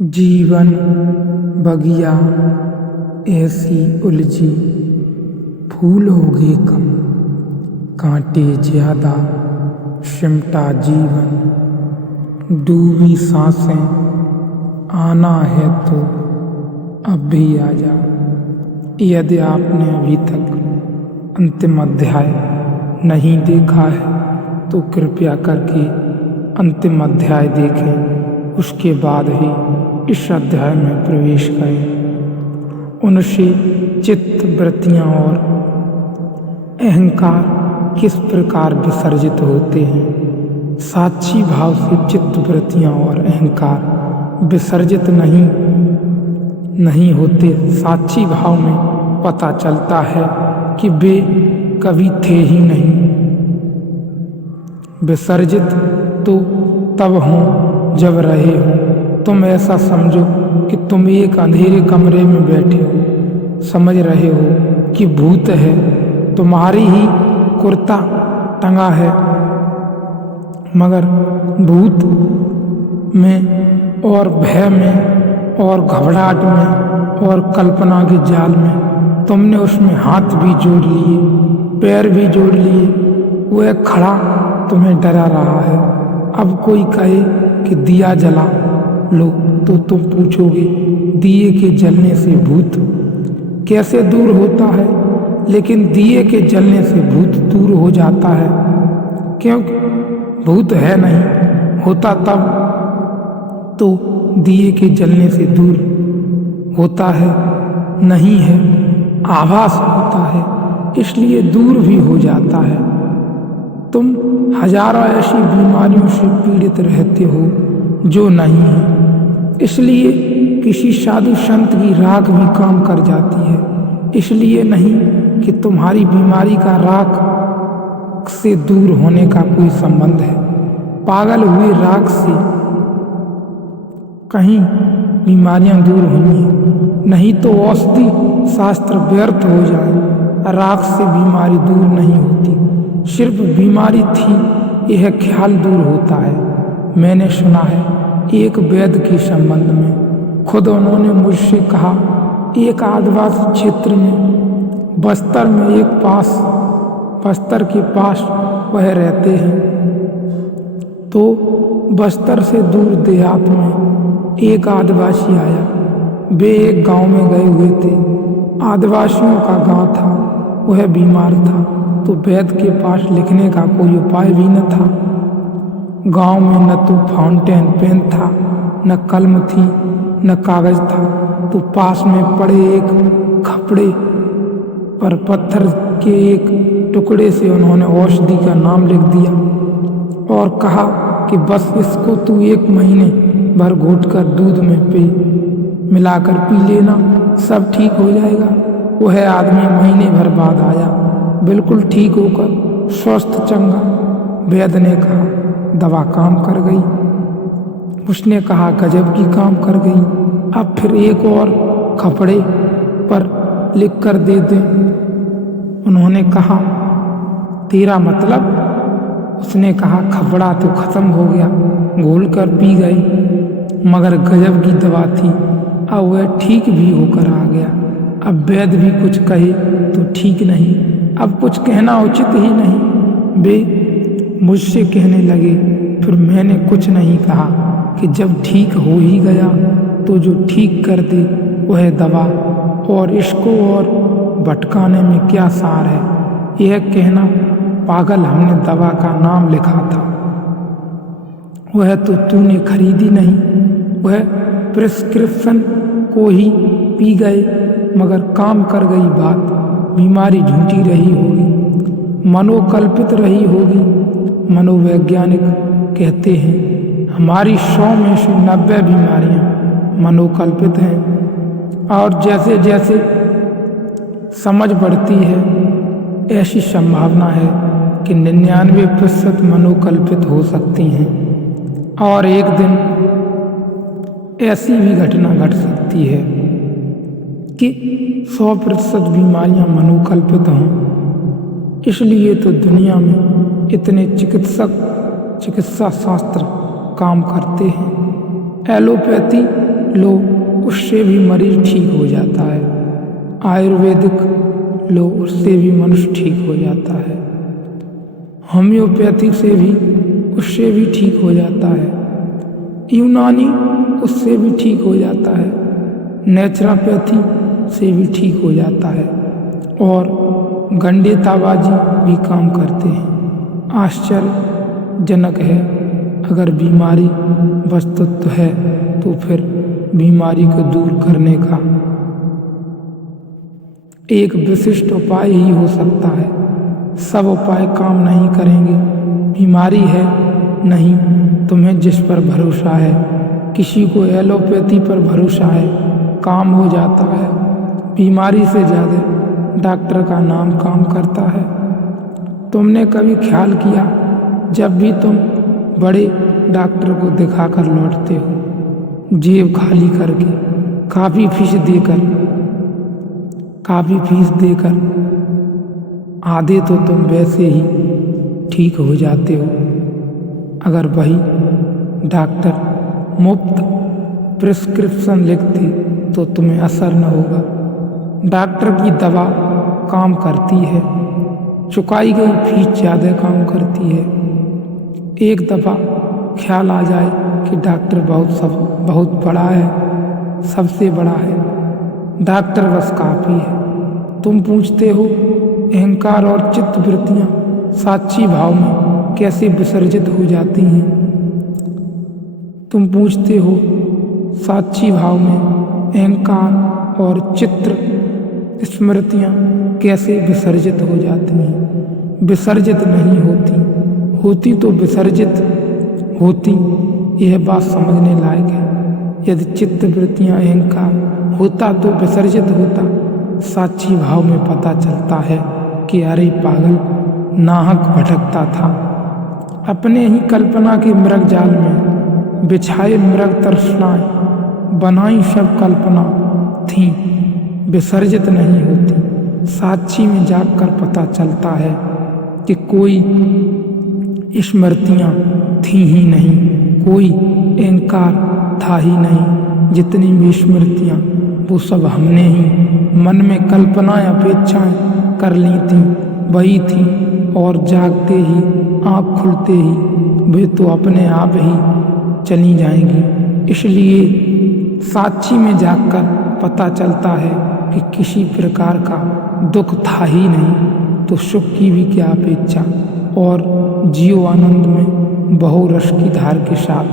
जीवन बगिया ऐसी उलझी, फूल होगे कम, कांटे ज्यादा, सिमटा जीवन। डूबी सांसें, आना है तो अब भी आ जा। यदि आपने अभी तक अंतिम अध्याय नहीं देखा है तो कृपया करके अंतिम अध्याय देखें, उसके बाद ही इस अध्याय में प्रवेश करें। उनसे चित्त वृत्तियाँ और अहंकार किस प्रकार विसर्जित होते हैं। साक्षी भाव से चित्त वृत्तियाँ और अहंकार विसर्जित नहीं होते। साक्षी भाव में पता चलता है कि वे कभी थे ही नहीं। विसर्जित तो तब हों जब रहे हो। तुम ऐसा समझो कि तुम एक अंधेरे कमरे में बैठे हो, समझ रहे हो कि भूत है, तुम्हारी ही कुर्ता टंगा है, मगर भूत में और भय में और घबराहट में और कल्पना के जाल में तुमने उसमें हाथ भी जोड़ लिए, पैर भी जोड़ लिए। वह खड़ा तुम्हें डरा रहा है। अब कोई कहे कि दिया जला लो तो तुम पूछोगे दिए के जलने से भूत कैसे दूर होता है। लेकिन दिए के जलने से भूत दूर हो जाता है, क्योंकि भूत है नहीं। होता तब तो दिए के जलने से दूर होता है, नहीं है, आभास होता है, इसलिए दूर भी हो जाता है। तुम हजारों ऐसी बीमारियों से पीड़ित रहते हो जो नहीं है, इसलिए किसी साधु संत की राख भी काम कर जाती है। इसलिए नहीं कि तुम्हारी बीमारी का राख से दूर होने का कोई संबंध है। पागल हुए राख से कहीं बीमारियां दूर होनी है, नहीं तो औषधि शास्त्र व्यर्थ हो जाए। राख से बीमारी दूर नहीं होती, सिर्फ बीमारी थी यह ख्याल दूर होता है। मैंने सुना है एक वैद्य के संबंध में, खुद उन्होंने मुझसे कहा, एक आदिवासी क्षेत्र में बस्तर के पास वह रहते हैं। तो बस्तर से दूर देहात में एक आदिवासी आया। वे एक गांव में गए हुए थे, आदिवासियों का गांव था। वह बीमार था तो वैद्य के पास लिखने का कोई उपाय भी न था। गांव में न तो फाउंटेन पेन था, न कलम थी, न कागज था। तो पास में पड़े एक खपड़े पर पत्थर के एक टुकड़े से उन्होंने औषधि का नाम लिख दिया और कहा कि बस इसको तू 1 महीने भर घोटकर दूध में मिलाकर पी लेना, सब ठीक हो जाएगा। वह आदमी महीने भर बाद आया, बिल्कुल ठीक होकर स्वस्थ चंगा। वैद्य ने कहा दवा काम कर गई। उसने कहा गजब की काम कर गई, अब फिर एक और खपड़े पर लिख कर दे दे। उन्होंने कहा तेरा मतलब? उसने कहा खपड़ा तो खत्म हो गया, घोल कर पी गई, मगर गजब की दवा थी। अब वह ठीक भी होकर आ गया। अब वैद्य भी कुछ कहे तो ठीक नहीं, अब कुछ कहना उचित ही नहीं। वे मुझसे कहने लगे, फिर मैंने कुछ नहीं कहा कि जब ठीक हो ही गया तो जो ठीक कर दे वह दवा, और इसको और भटकाने में क्या सार है। यह कहना पागल, हमने दवा का नाम लिखा था, वह तो तूने खरीदी नहीं। वह प्रिस्क्रिप्शन को ही पी गए, मगर काम कर गई बात। बीमारी झूठी रही होगी, मनोकल्पित रही होगी। मनोवैज्ञानिक कहते हैं हमारी 100 में से 90 बीमारियां मनोकल्पित हैं, और जैसे जैसे समझ बढ़ती है ऐसी संभावना है कि 99% मनोकल्पित हो सकती हैं। और एक दिन ऐसी भी घटना घट सकती है कि 100% बीमारियां मनोकल्पित हों। इसलिए तो दुनिया में इतने चिकित्सा शास्त्र काम करते हैं। एलोपैथी लो उससे भी मरीज ठीक हो जाता है, आयुर्वेदिक लो उससे भी मनुष्य ठीक हो जाता है, होम्योपैथी से भी उससे भी ठीक हो जाता है, यूनानी उससे भी ठीक हो जाता है, नेचुरोपैथी से भी ठीक हो जाता है और गंडेताबाजी भी काम करते हैं। आश्चर्यजनक है, अगर बीमारी वस्तुतः है तो फिर बीमारी को दूर करने का एक विशिष्ट उपाय ही हो सकता है। सब उपाय काम नहीं करेंगे। बीमारी है नहीं, तुम्हें जिस पर भरोसा है, किसी को एलोपैथी पर भरोसा है, काम हो जाता है। बीमारी से ज़्यादा डॉक्टर का नाम काम करता है। तुमने कभी ख्याल किया, जब भी तुम बड़े डॉक्टर को दिखाकर लौटते हो जेब खाली करके, काफ़ी फीस देकर आधे तो तुम वैसे ही ठीक हो जाते हो। अगर वही डॉक्टर मुफ्त प्रिस्क्रिप्शन लिखते तो तुम्हें असर न होगा। डॉक्टर की दवा काम करती है, चुकाई गई फीस ज़्यादा काम करती है। एक दफ़ा ख्याल आ जाए कि डॉक्टर बहुत बड़ा है, सबसे बड़ा है, डॉक्टर बस काफ़ी है। तुम पूछते हो अहंकार और चित्त वृत्तियाँ साक्षी भाव में कैसे विसर्जित हो जाती हैं। तुम पूछते हो साक्षी भाव में अहंकार और चित्त स्मृतियाँ कैसे विसर्जित हो जाती हैं। विसर्जित नहीं होती, होती तो विसर्जित होती, यह बात समझने लायक है। यदि चित्त वृत्तियाँ अहंकार होता तो विसर्जित होता। साक्षी भाव में पता चलता है कि अरे पागल नाहक भटकता था, अपने ही कल्पना के मृग जाल में बिछाए मृग तृष्णाएं बनाई सब कल्पना थी, विसर्जित नहीं होती। साक्षी में जाकर पता चलता है कि कोई स्मृतियाँ थी ही नहीं, कोई अहंकार था ही नहीं। जितनी भी स्मृतियाँ वो सब हमने ही मन में कल्पनाएं अपेक्षाएं कर ली थी, वही थी। और जागते ही आँख खुलते ही वे तो अपने आप ही चली जाएंगी। इसलिए साक्षी में जागकर पता चलता है कि किसी प्रकार का दुख था ही नहीं, तो सुख की भी क्या अपेक्षा। और जियो आनंद में बहु रस की धार के साथ।